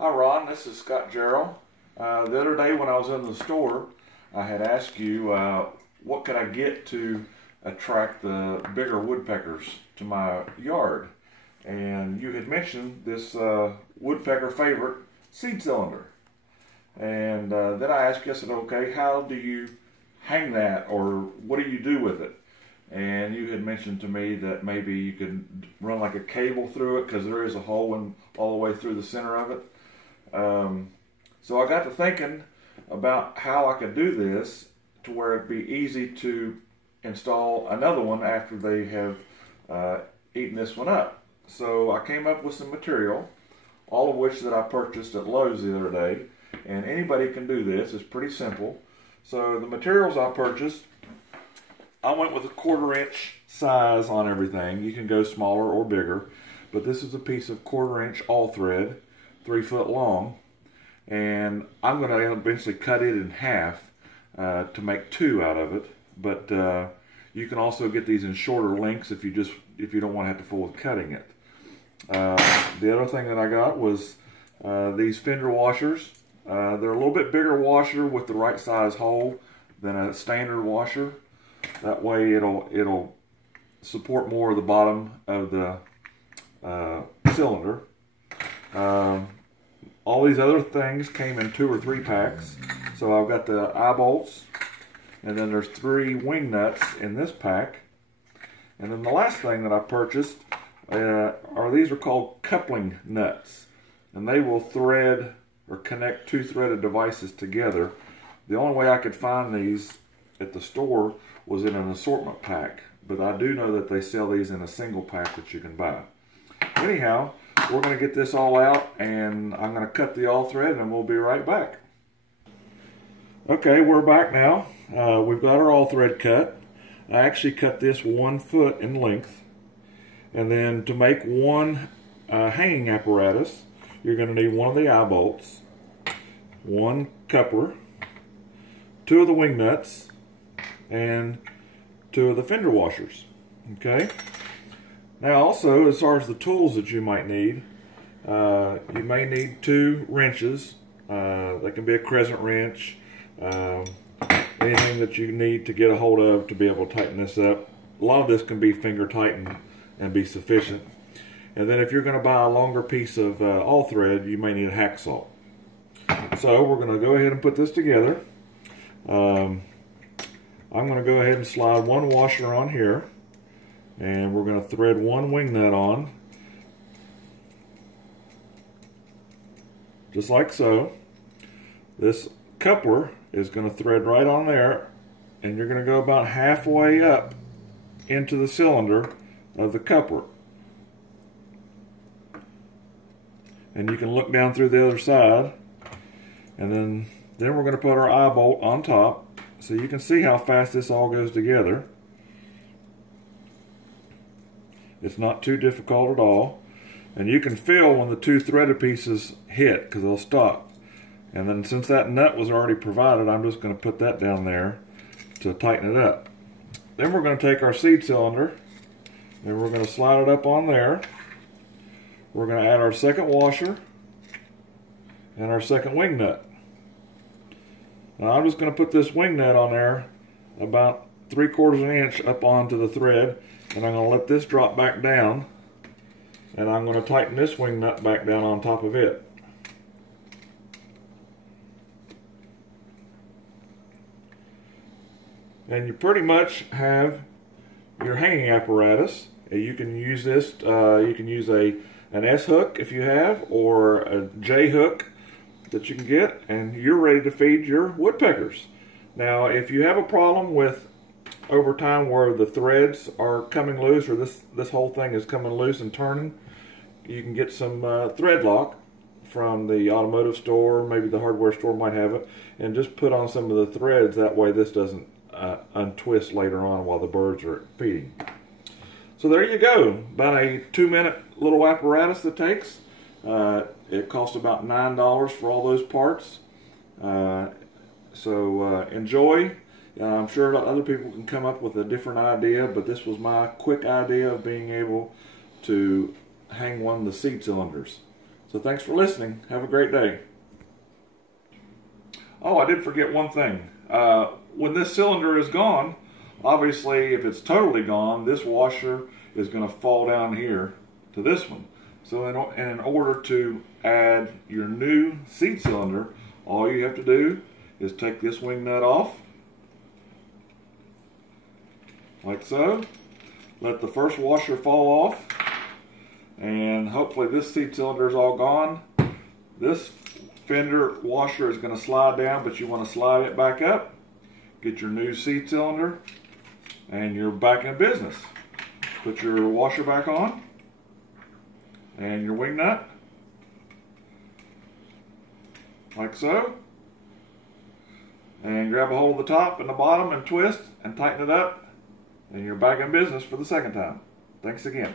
Hi Ron, this is Scott Gerald. The other day when I was in the store, I had asked you what could I get to attract the bigger woodpeckers to my yard. And you had mentioned this woodpecker favorite seed cylinder. And then I asked you, I said, okay, how do you hang that, or what do you do with it? And you had mentioned to me that maybe you could run like a cable through it because there is a hole all the way through the center of it. So I got to thinking about how I could do this to where it'd be easy to install another one after they have eaten this one up. So I came up with some material, all of which that I purchased at Lowe's the other day, and anybody can do this. It's pretty simple. So the materials I purchased, I went with a 1/4 inch size on everything. You can go smaller or bigger, but this is a piece of 1/4 inch all thread, 3 foot long, and I'm going to eventually cut it in half to make 2 out of it. But you can also get these in shorter lengths if you don't want to have to fool with cutting it. The other thing that I got was these fender washers. They're a little bit bigger washer with the right size hole than a standard washer. That way it'll support more of the bottom of the cylinder. All these other things came in 2 or 3 packs. So I've got the eye bolts, and then there's 3 wing nuts in this pack. And then the last thing that I purchased these are called coupling nuts, and they will thread or connect 2 threaded devices together. The only way I could find these at the store was in an assortment pack, but I do know that they sell these in a single pack that you can buy. Anyhow, we're going to get this all out, and I'm going to cut the all thread, and we'll be right back. Okay, we're back now. We've got our all thread cut. I actually cut this 1 foot in length, and then to make one hanging apparatus, you're going to need 1 of the eye bolts, 1 coupler, 2 of the wing nuts, and 2 of the fender washers. Okay. Now also, as far as the tools that you might need, you may need 2 wrenches. They can be a crescent wrench, anything that you need to get a hold of to be able to tighten this up. A lot of this can be finger tightened and be sufficient. And then if you're going to buy a longer piece of all thread, you may need a hacksaw. So we're going to go ahead and put this together. I'm going to go ahead and slide 1 washer on here, and we're going to thread 1 wing nut on, just like so. This coupler is going to thread right on there, and you're going to go about halfway up into the cylinder of the coupler. And you can look down through the other side, and then we're going to put our eye bolt on top, so you can see how fast this all goes together. It's not too difficult at all, and you can feel when the 2 threaded pieces hit because they'll stop. And then since that nut was already provided, I'm just going to put that down there to tighten it up. Then we're going to take our seed cylinder and we're going to slide it up on there. We're going to add our second washer and our second wing nut. Now I'm just going to put this wing nut on there about 3/4 inch up onto the thread, and I'm going to let this drop back down, and I'm going to tighten this wing nut back down on top of it. And you pretty much have your hanging apparatus. You can use this, you can use an S hook if you have, or a J hook that you can get, and you're ready to feed your woodpeckers. Now if you have a problem with over time where the threads are coming loose, or this whole thing is coming loose and turning, you can get some thread lock from the automotive store, maybe the hardware store might have it, and just put on some of the threads. That way this doesn't untwist later on while the birds are feeding. So there you go, about a 2-minute little apparatus that takes. It costs about $9 for all those parts. So enjoy. I'm sure other people can come up with a different idea, but this was my quick idea of being able to hang one of the seed cylinders. So thanks for listening. Have a great day. Oh, I did forget one thing. When this cylinder is gone, obviously if it's totally gone, this washer is going to fall down here to this one. So in order to add your new seat cylinder, all you have to do is take this wing nut off, like so. Let the first washer fall off, and hopefully this seat cylinder is all gone. This fender washer is going to slide down, but you want to slide it back up. Get your new seat cylinder, and you're back in business. Put your washer back on, and your wing nut, like so. And grab a hold of the top and the bottom and twist and tighten it up, and you're back in business for the second time. Thanks again.